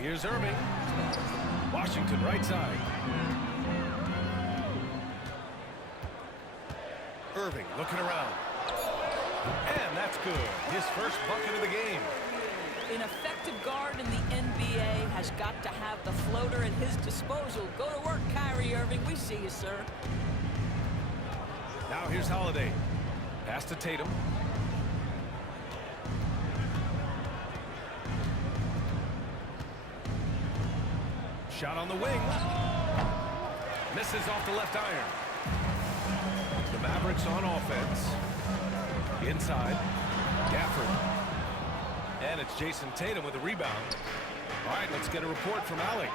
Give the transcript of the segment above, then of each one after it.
Here's Irving. Washington right side. Irving looking around. And that's good. His first bucket of the game. An effective guard in the NBA has got to have the floater at his disposal. Go to work, Kyrie Irving. We see you, sir. Now here's Holiday. Pass to Tatum. Shot on the wing. Misses off the left iron. The Mavericks on offense. Inside. Gafford. And it's Jason Tatum with a rebound. All right, let's get a report from Allie.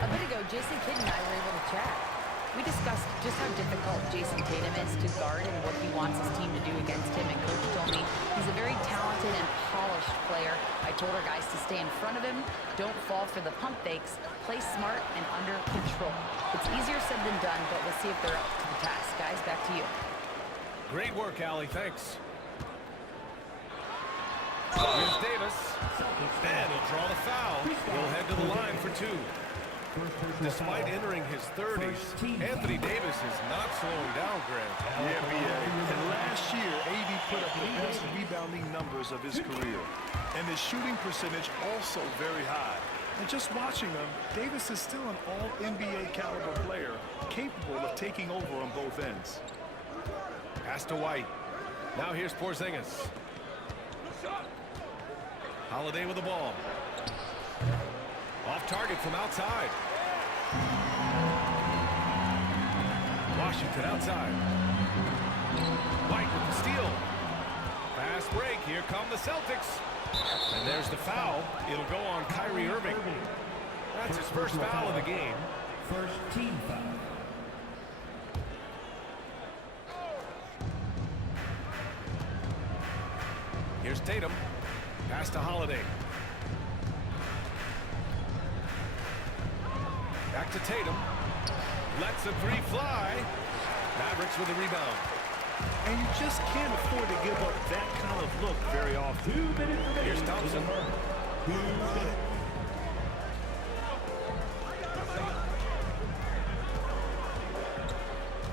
A bit ago, Jason Kidd and I were able to chat. We discussed just how difficult Jason Tatum is to guard and what he wants his team to do against him. And Coach told me he's a very talented and polished player. I told our guys to stay in front of him, don't fall for the pump fakes, play smart and under control. It's easier said than done, but we'll see if they're up to the task. Guys, back to you. Great work, Allie. Thanks. Here's Davis. And he'll draw the foul. He'll head to the line for two. Despite entering his 30s, Anthony Davis is not slowing down, Grant. Yeah, B.A. And last year, AD put up the best rebounding numbers of his career. And his shooting percentage also very high. And just watching him, Davis is still an all-NBA caliber player, capable of taking over on both ends. Pass to White. Now here's Porzingis. Holiday with the ball. Off target from outside. Washington outside. White with the steal. Fast break. Here come the Celtics. And there's the foul. It'll go on Kyrie Irving. That's his first foul of the game. First team foul. Here's Tatum. Pass to Holiday. Back to Tatum. Lets the three fly. Mavericks with the rebound. And you just can't afford to give up that kind of look very often. 2 minutes remaining. Here's Thompson. 2 minutes.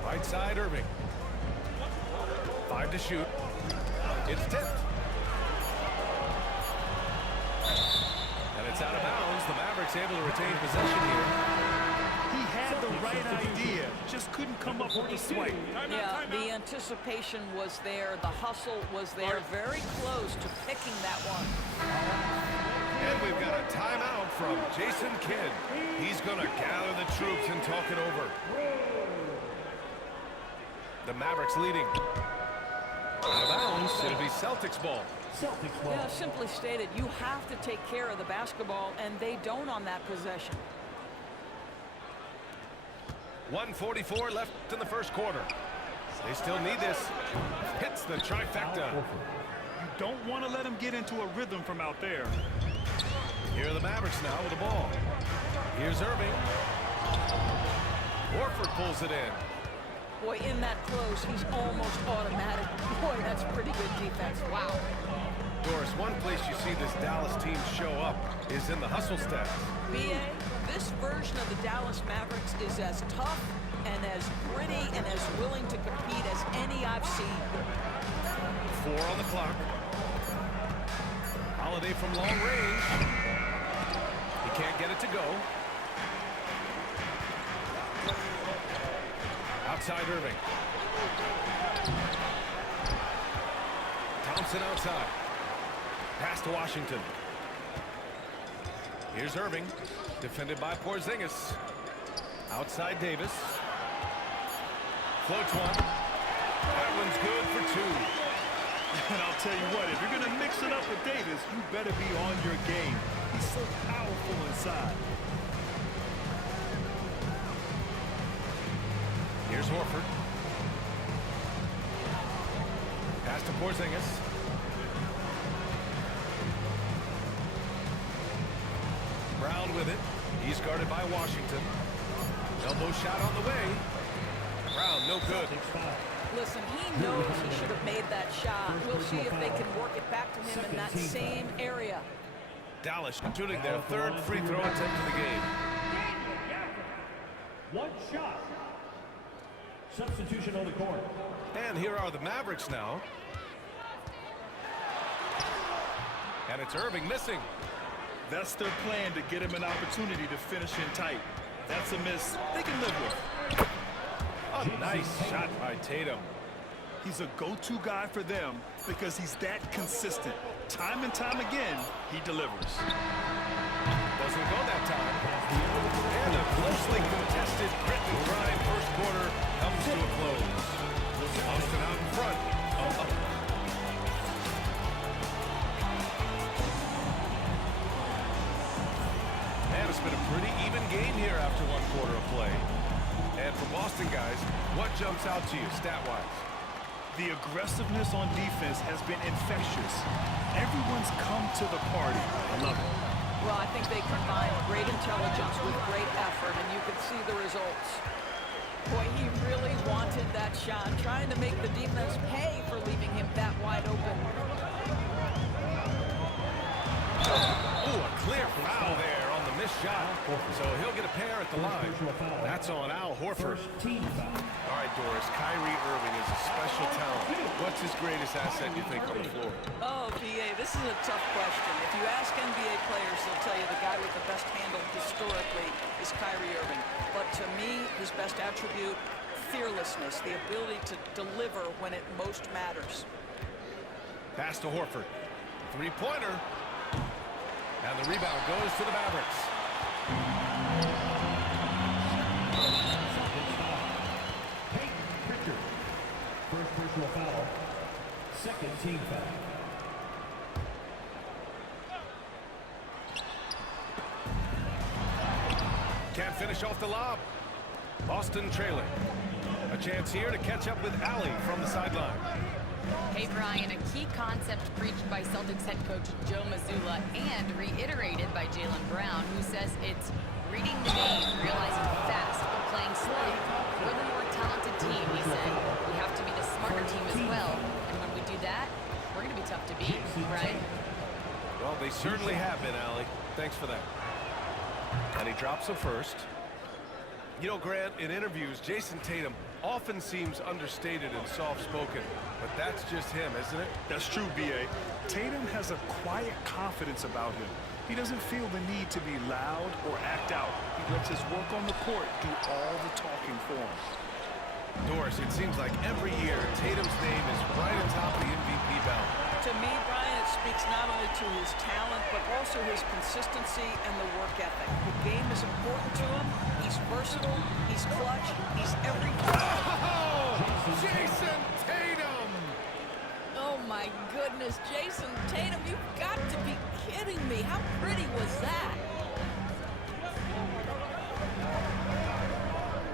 Right side, Irving. 5 to shoot. It's tipped. And it's out of bounds. The Mavericks able to retain possession here. He had the right idea, just couldn't come up with the swipe. Yeah, the anticipation was there. The hustle was there. Very close to picking that one. And we've got a timeout from Jason Kidd. He's going to gather the troops and talk it over. The Mavericks leading. Out of bounds. It'll be Celtics ball. Celtics ball. Yeah, simply stated, you have to take care of the basketball, and they don't on that possession. 1:44 left in the first quarter. They still need this. Hits the trifecta. You don't want to let him get into a rhythm from out there. Here are the Mavericks now with the ball. Here's Irving. Horford pulls it in. Boy, in that close, he's almost automatic. Boy, that's pretty good defense. Wow. Doris, one place you see this Dallas team show up is in the hustle stats. B.A., this version of the Dallas Mavericks is as tough and as gritty and as willing to compete as any I've seen. 4 on the clock. Holiday from long range. He can't get it to go. Outside Irving. Thompson outside. Pass to Washington. Here's Irving. Defended by Porzingis. Outside Davis. Floats one. That one's good for 2. And I'll tell you what, if you're going to mix it up with Davis, you better be on your game. He's so powerful inside. Here's Horford. Pass to Porzingis. Brown with it. He's guarded by Washington. Elbow shot on the way. Brown, no good. Listen, he knows he should have made that shot. We'll see if they can work it back to him in that same area. Dallas shooting their third free throw attempt of the game. One shot. Substitution on the court. And here are the Mavericks now. And it's Irving missing. That's their plan, to get him an opportunity to finish in tight. That's a miss they can live with. A nice shot by Tatum. He's a go-to guy for them because he's that consistent. Time and time again, he delivers. Doesn't go that time. And a closely contested grit and grind first quarter comes to a close. Austin out in front. And it's been a pretty even game here after one quarter of play. And for Boston guys, what jumps out to you stat-wise? The aggressiveness on defense has been infectious. Everyone's come to the party. I love it. Well, I think they combined great intelligence with great effort, and you could see the results. Boy, he really wanted that shot, trying to make the defense pay for leaving him that wide open. Oh, a clear foul there on the missed shot. So he'll get a pair at the line. That's on Al Horford. First team foul. All right, Doris, Kyrie Irving is a special talent. What's his greatest asset, you think, on the floor? Oh, PA, this is a tough question. If you ask NBA players, they'll tell you the guy with the best handle historically is Kyrie Irving. But to me, his best attribute, fearlessness, the ability to deliver when it most matters. Pass to Horford. Three-pointer. And the rebound goes to the Mavericks. First personal foul. Second team foul. Can't finish off the lob. Boston trailing. A chance here to catch up with Allie from the sideline. Hey, Brian, a key concept preached by Celtics head coach Joe Mazzulla and reiterated by Jaylen Brown, who says it's reading the game, realizing fast, but playing slow. We're the more talented team, he said. We have to be the smarter team as well. And when we do that, we're going to be tough to beat, right? Well, they certainly have been, Allie. Thanks for that. And he drops the first. You know, Grant, in interviews, Jason Tatum often seems understated and soft-spoken, but that's just him, isn't it? That's true, B.A. Tatum has a quiet confidence about him. He doesn't feel the need to be loud or act out. He lets his work on the court do all the talking for him. Doris, it seems like every year Tatum's name is right atop the MVP ballot. To me, Brian, it speaks not only to his talent, but also his consistency and the work ethic. The game is important to him. He's versatile. He's clutch. He's every... Oh! Jason Tatum! Oh, my goodness. Jason Tatum, you've got to be kidding me. How pretty was that?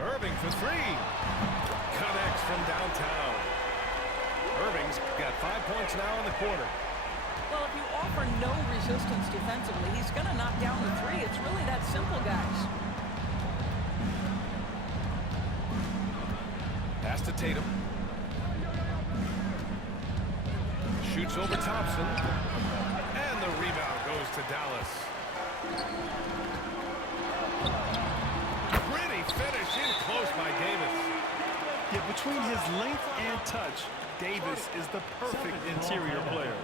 Irving for three. Connects from downtown. Irving's got 5 points now in the quarter. Well, if you offer no resistance defensively, he's going to knock down the three. It's really that simple, guys. Pass to Tatum. Shoots over Thompson. And the rebound goes to Dallas. Pretty finish in close by Davis. Yet between his length and touch, Davis is the perfect interior player.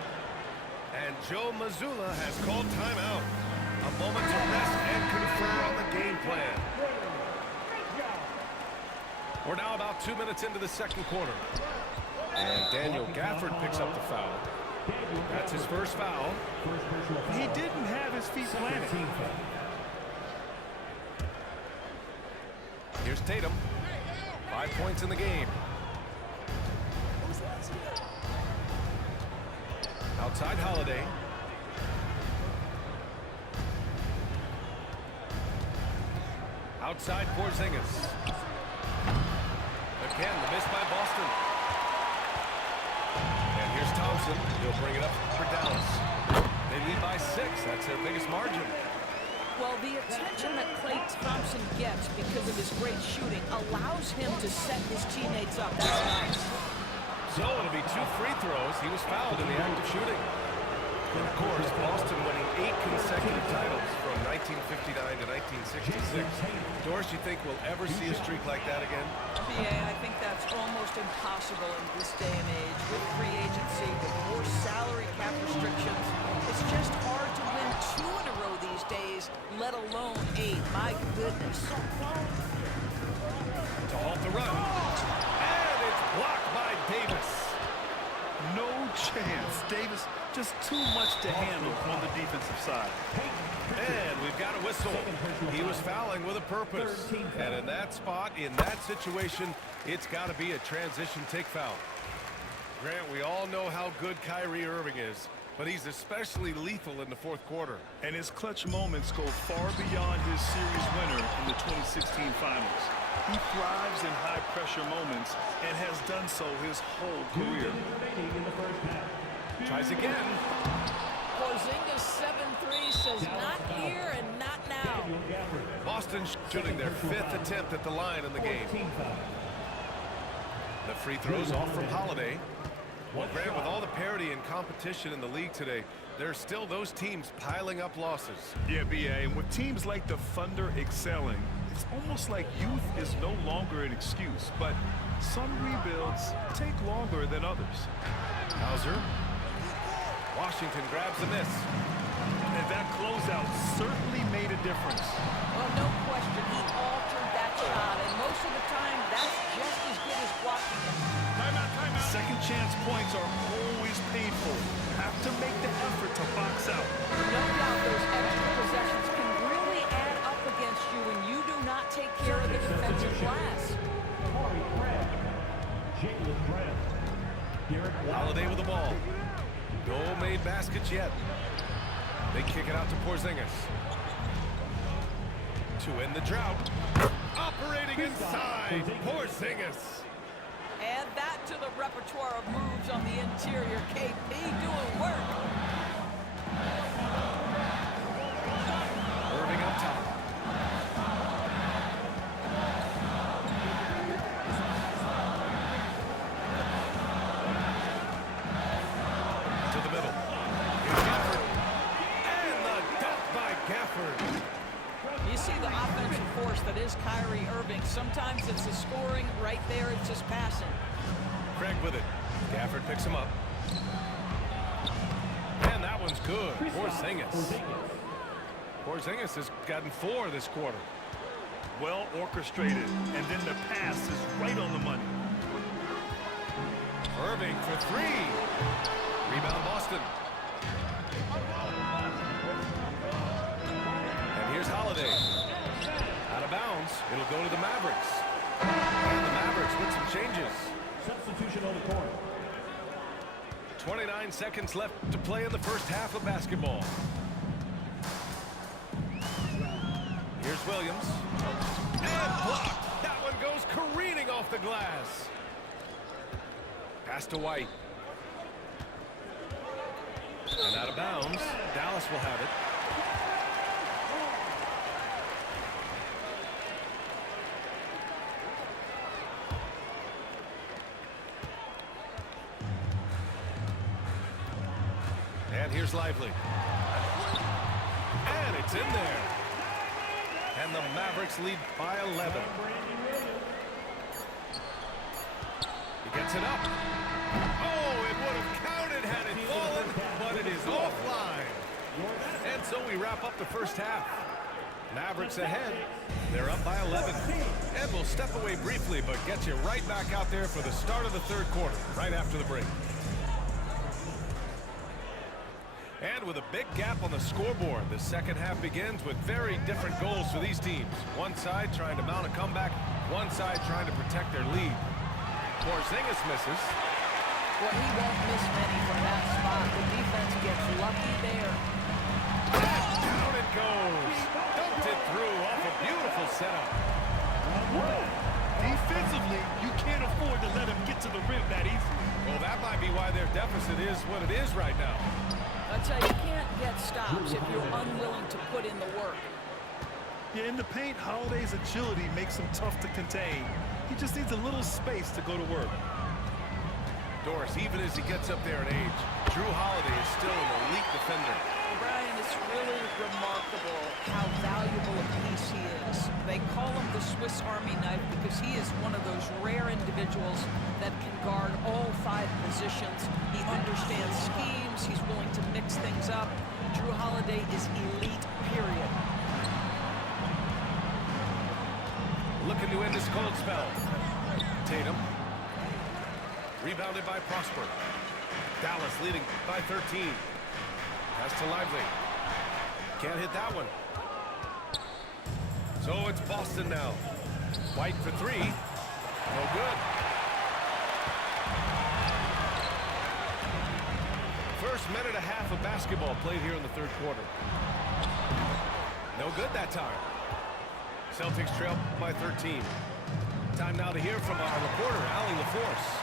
And Joe Mazzulla has called timeout. A moment to rest and confer on the game plan. We're now about 2 minutes into the second quarter. And Daniel Gafford picks up the foul. That's his first foul. He didn't have his feet planted. Here's Tatum. 5 points in the game. Outside Holiday. Outside Porzingis. Again, the miss by Boston. And here's Thompson. He'll bring it up for Dallas. They lead by 6. That's their biggest margin. Well, the attention that Klay Thompson gets because of his great shooting allows him to set his teammates up. That's nice. So it'll be 2 free throws. He was fouled in the act of shooting. And of course, Boston winning 8 consecutive titles from 1959 to 1966. Doris, you think we'll ever see a streak like that again? Yeah, I think that's almost impossible in this day and age. With free agency, with more salary cap restrictions, it's just hard to win 2 in a row these days, let alone 8. My goodness. To halt the run. And it's blocked by Davis. No chance. Davis just too much to handle on the defensive side. And we've got a whistle. He was fouling with a purpose. And in that spot, in that situation, it's got to be a transition take foul. Grant, we all know how good Kyrie Irving is, but he's especially lethal in the fourth quarter. And his clutch moments go far beyond his series winner in the 2016 finals. He thrives in high-pressure moments and has done so his whole career. Tries again. Porzingis 7-3 says not here and not now. Boston shooting their 5th attempt at the line in the game. The free throws off from Holiday. Well, Grant, with all the parity and competition in the league today, there are still those teams piling up losses. Yeah, B.A., and with teams like the Thunder excelling, it's almost like youth is no longer an excuse, but some rebuilds take longer than others. Hauser. Washington grabs the miss. And that closeout certainly made a difference. Well, no question, he altered that shot, and most of the time, that's just as good as blocking it. Timeout. Second chance points are always painful. Have to make the effort to box out. No doubt those extra possessions can really add up against you when you do not take care of the defensive glass. Holiday with the ball. No made baskets yet. They kick it out to Porzingis. To end the drought. Operating inside. Porzingis. Add that to the repertoire of moves on the interior. KP doing work. Irving up top. To the middle. Here's Gafford. And the dunk by Gafford. You see the offensive force that is Kyrie Irving. Sometimes it's the scoring. Right there, it's just passing. Craig with it. Gafford picks him up. And that one's good. Porzingis. Porzingis has gotten 4 this quarter. Well orchestrated, and then the pass is right on the money. Irving for 3. Rebound Boston. And here's Holiday. Out of bounds. It'll go to the Mavericks. And the Mavericks with some changes. Substitution on the court. 29 seconds left to play in the first half of basketball. Here's Williams. And blocked. That one goes careening off the glass. Pass to White. And out of bounds. Dallas will have it. And here's Lively. And it's in there. And the Mavericks lead by 11. He gets it up. Oh, it would have counted had it fallen, but it is offline. And so we wrap up the first half. Mavericks ahead. They're up by 11. And we'll step away briefly, but get you right back out there for the start of the third quarter, right after the break. And with a big gap on the scoreboard, the second half begins with very different goals for these teams. One side trying to mount a comeback, one side trying to protect their lead. Porzingis misses. Well, he won't miss many from that spot. The defense gets lucky there. And down it goes. Dumped it through off a beautiful setup. Defensively, you can't afford to let him get to the rim that easily. Well, that might be why their deficit is what it is right now. I tell you, you can't get stops if you're unwilling to put in the work. Yeah, in the paint, Holiday's agility makes him tough to contain. He just needs a little space to go to work. outdoors, even as he gets up there in age. Drew Holiday is still an elite defender. Brian, it's really remarkable how valuable a piece he is. They call him the Swiss Army knife because he is one of those rare individuals that can guard all 5 positions. He understands schemes. He's willing to mix things up. Drew Holiday is elite, period. Looking to end this cold spell. Tatum. Rebounded by Prosper. Dallas leading by 13. Pass to Lively. Can't hit that one. So it's Boston now. White for 3. No good. First minute and a half of basketball played here in the third quarter. No good that time. Celtics trail by 13. Time now to hear from our reporter, Allie LaForce.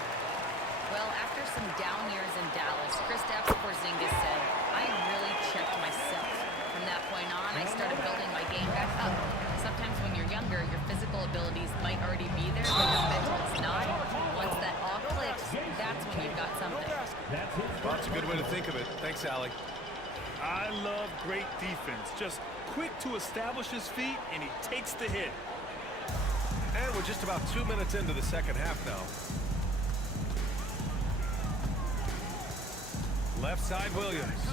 Well, after some down years in Dallas, Kristaps Porzingis said, I really checked myself. From that point on, I started building my game back up. Sometimes when you're younger, your physical abilities might already be there, but your mental is not. Once that all clicks, that's when you've got something. Well, that's a good way to think of it. Thanks, Allie. I love great defense. Just quick to establish his feet, and he takes the hit. And we're just about 2 minutes into the second half now. Left side, Williams.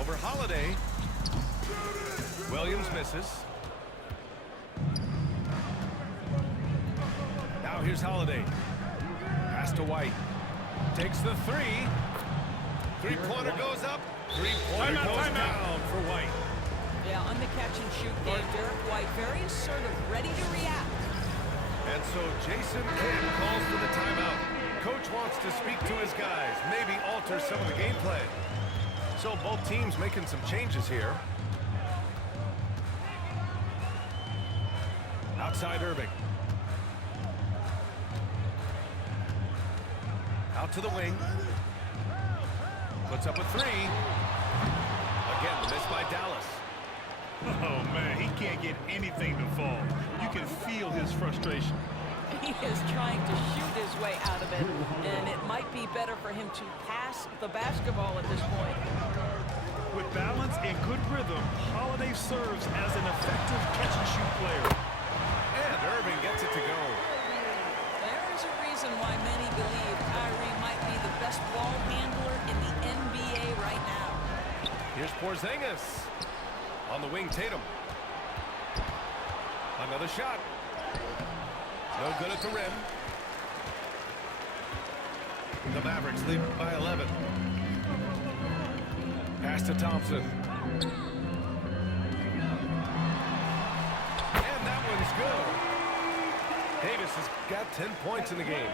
Over Holiday. Williams misses. Now here's Holiday. Pass to White. Takes the 3. Three-pointer goes up. Three-pointer goes down for White. Yeah, on the catch-and-shoot game, Derek White very assertive, ready to react. And so Jason Kidd calls for the timeout. Coach wants to speak to his guys, maybe alter some of the gameplay. So both teams making some changes here. Outside Irving. Out to the wing. Puts up a 3. Again, the miss by Dallas. Oh, man, he can't get anything to fall. You can feel his frustration. He is trying to shoot his way out of it, and it might be better for him to pass the basketball at this point. With balance and good rhythm, Holiday serves as an effective catch-and-shoot player. And Irving gets it to go. There is a reason why many believe Kyrie might be the best ball handler in the NBA right now. Here's Porzingis. On the wing, Tatum. Another shot. No good at the rim. The Mavericks lead by 11. Pass to Thompson. And that one's good. Davis has got 10 points in the game.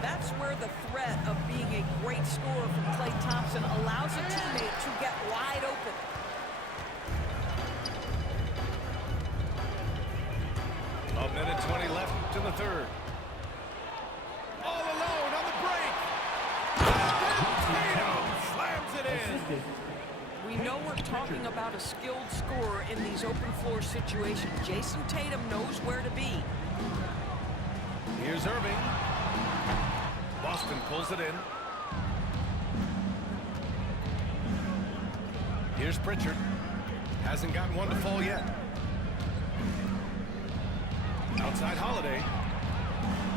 That's where the threat of being a great scorer from Klay Thompson allows a teammate to get wide open. A minute 20 left in the third. All alone on the break. Tatum slams it in. We know we're talking about a skilled scorer in these open floor situations. Jason Tatum knows where to be. Here's Irving. Boston pulls it in. Here's Pritchard. Hasn't gotten one to fall yet. Outside Holiday.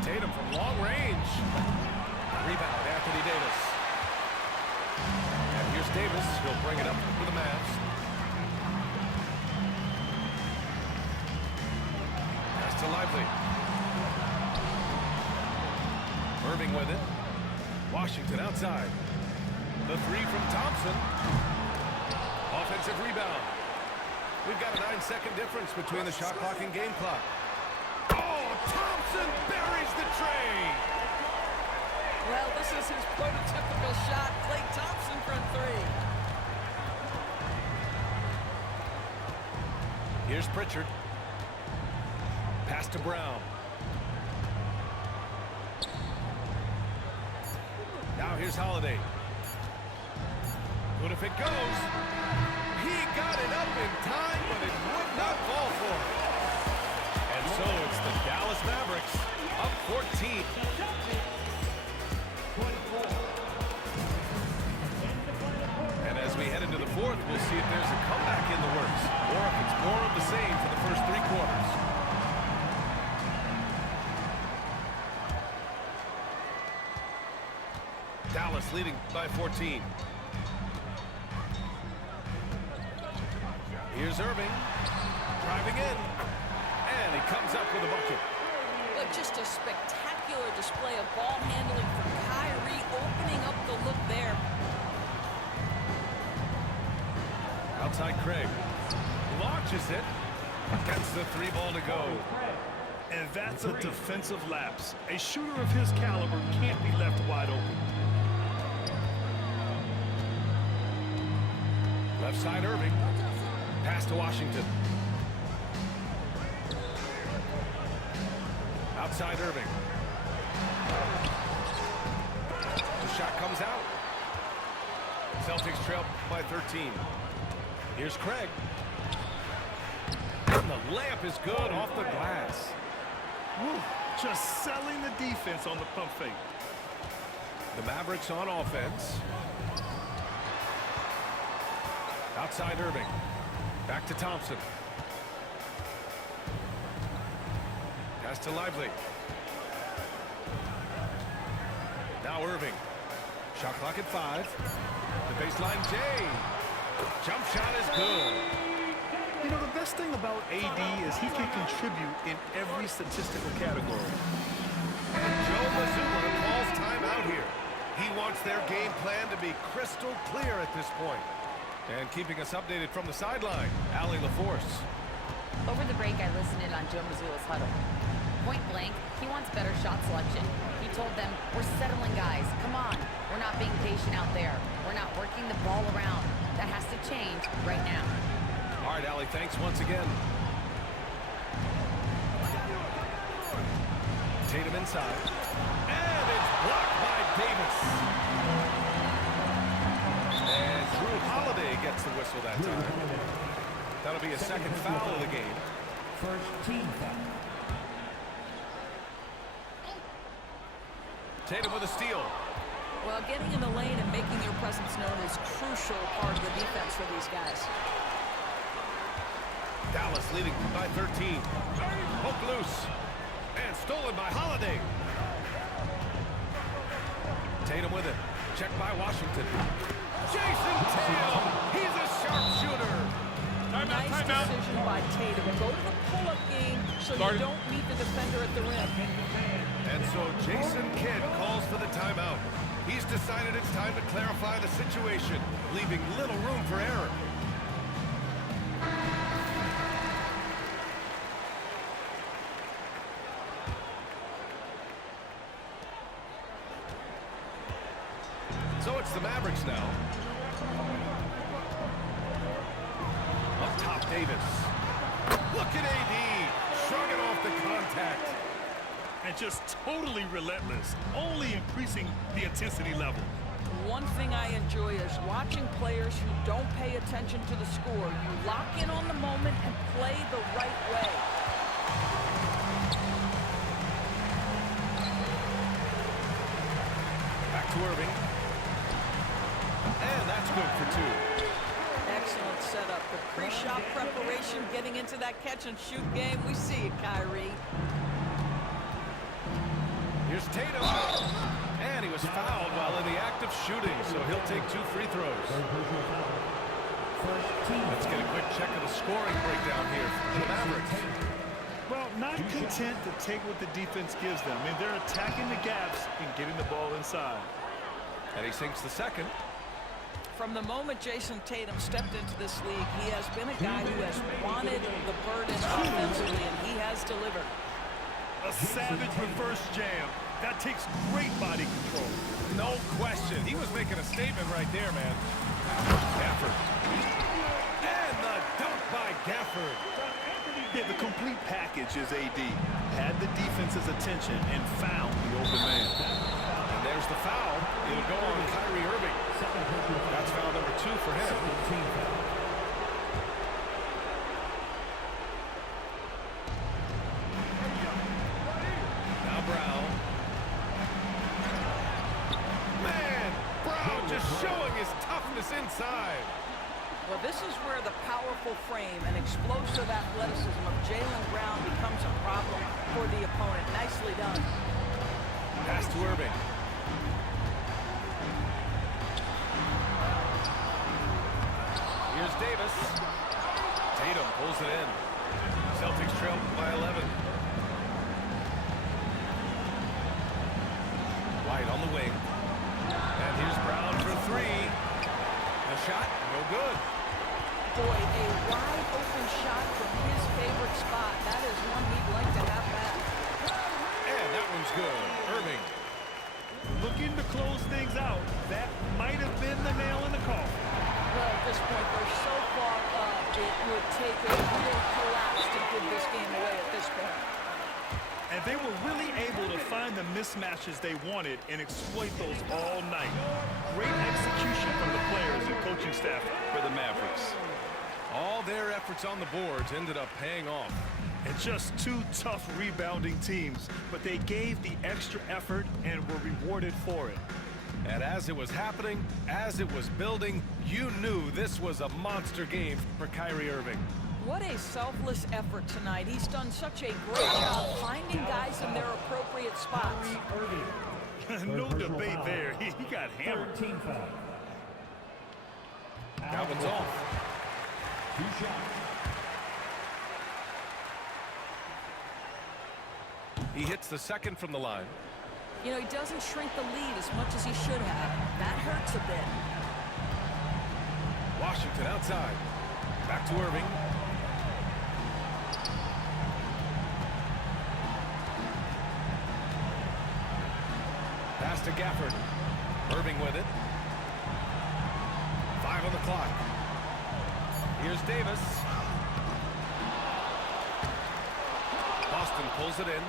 Tatum from long range. Rebound, Anthony Davis. And here's Davis. He'll bring it up for the Mavs. Pass to Lively. Irving with it. Washington outside. The 3 from Thompson. Offensive rebound. We've got a 9-second difference between the shot clock and game clock. Oh, Thompson buries the tray. Well, this is his prototypical shot. Klay Thompson from 3. Here's Pritchard. Pass to Brown. Now here's Holiday. What if it goes? He got it up in time, but it would not fall for him. And so it's the Dallas Mavericks up 14. Dallas leading by 14. Here's Irving, driving in, and he comes up with a bucket. But just a spectacular display of ball handling from Kyrie, opening up the look there. Outside Craig, launches it, gets the 3 ball to go. And that's a defensive lapse. A shooter of his caliber can't be left wide open. Left side Irving, pass to Washington. Outside Irving. The shot comes out. Celtics trail by 13. Here's Craig. And the layup is good off the glass. Woo, just selling the defense on the pump fake. The Mavericks on offense. Outside Irving. Back to Thompson. Pass to Lively. Now Irving. Shot clock at 5. The baseline Jay. Jump shot is good. You know, the best thing about AD is he can contribute in every statistical category. And Joe Mazzulla calls timeout here. He wants their game plan to be crystal clear at this point. And keeping us updated from the sideline, Allie LaForce. Over the break, I listened in on Joe Mazzulla's huddle. Point blank, he wants better shot selection. He told them, we're settling guys. Come on. We're not being patient out there. We're not working the ball around. That has to change right now. All right, Allie, thanks once again. Tatum inside. And it's blocked by Davis. And Drew Holiday gets the whistle that time. That'll be a second foul of the game. First team foul. Tatum with a steal. Well, getting in the lane and making your presence known is a crucial part of the defense for these guys. Dallas leading by 13. Hook loose. And stolen by Holiday. Tatum with it. Checked by Washington. Jason Tatum. He's a sharpshooter. Nice decision by Tatum. Go to the pull-up game so you don't meet the defender at the rim. And so Jason Kidd calls for the timeout. He's decided it's time to clarify the situation, leaving little room for error. So it's the Mavericks now. Up top, Davis. Look at AD, shrugging off the contact. And just totally relentless, only increasing the intensity level. One thing I enjoy is watching players who don't pay attention to the score. You lock in on the moment and play the right way. Back to Irving. And that's good for 2. Excellent setup. The pre-shot preparation, getting into that catch-and-shoot game. We see it, Kyrie. Here's Tatum. And he was fouled while in the act of shooting, so he'll take 2 free throws. Let's get a quick check of the scoring breakdown here for the Mavericks. Well, not content to take what the defense gives them. I mean, they're attacking the gaps and getting the ball inside. And he sinks the second. From the moment Jason Tatum stepped into this league, he has been a guy who has wanted the burden offensively, and he has delivered. A savage reverse jam. That takes great body control. No question. He was making a statement right there, man. Gafford. And the dunk by Gafford. Yeah, the complete package is AD. Had the defense's attention and found the open man. And there's the foul. It'll go on Kyrie Irving. That's foul number 2 for him. Now Brown. Man, Brown just showing his toughness inside. Well, this is where the powerful frame and explosive athleticism of Jaylen Brown becomes a problem for the opponent. Nicely done. Pass to Irving. Davis. Tatum pulls it in. Celtics trail by 11. White on the wing. And here's Brown for three. The shot, no good. Boy, a wide open shot from his favorite spot. That is one he'd like to have back. And that one's good. Irving. Looking to close things out. That might have been the nail in the coffin. Well, at this point, they're so far up, it would take a real collapse to give this game away at this point. And they were really able to find the mismatches they wanted and exploit those all night. Great execution from the players and coaching staff for the Mavericks. All their efforts on the boards ended up paying off. And just two tough rebounding teams, but they gave the extra effort and were rewarded for it. And as it was happening, as it was building, you knew this was a monster game for Kyrie Irving. What a selfless effort tonight. He's done such a great job finding guys in their appropriate spots. No debate there. He got hammered. Third team foul. That one's off. 2 shots. He hits the second from the line. You know, he doesn't shrink the lead as much as he should have. That hurts a bit. Washington outside. Back to Irving. Pass to Gafford. Irving with it. 5 on the clock. Here's Davis. Boston pulls it in.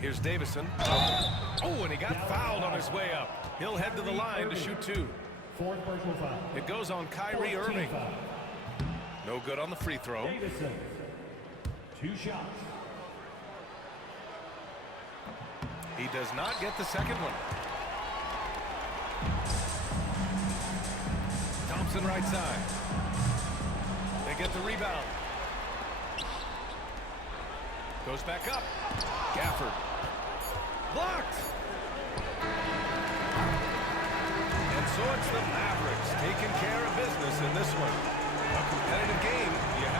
Here's Davison. Oh, and he got fouled on his way up. He'll head to the line to shoot 2. Fourth personal foul. It goes on Kyrie Irving. Foul. No good on the free throw. Davison. 2 shots. He does not get the second one. Thompson right side. They get the rebound. Goes back up. Gafford. Blocked. And so it's the Mavericks taking care of business in this one. A competitive game, you have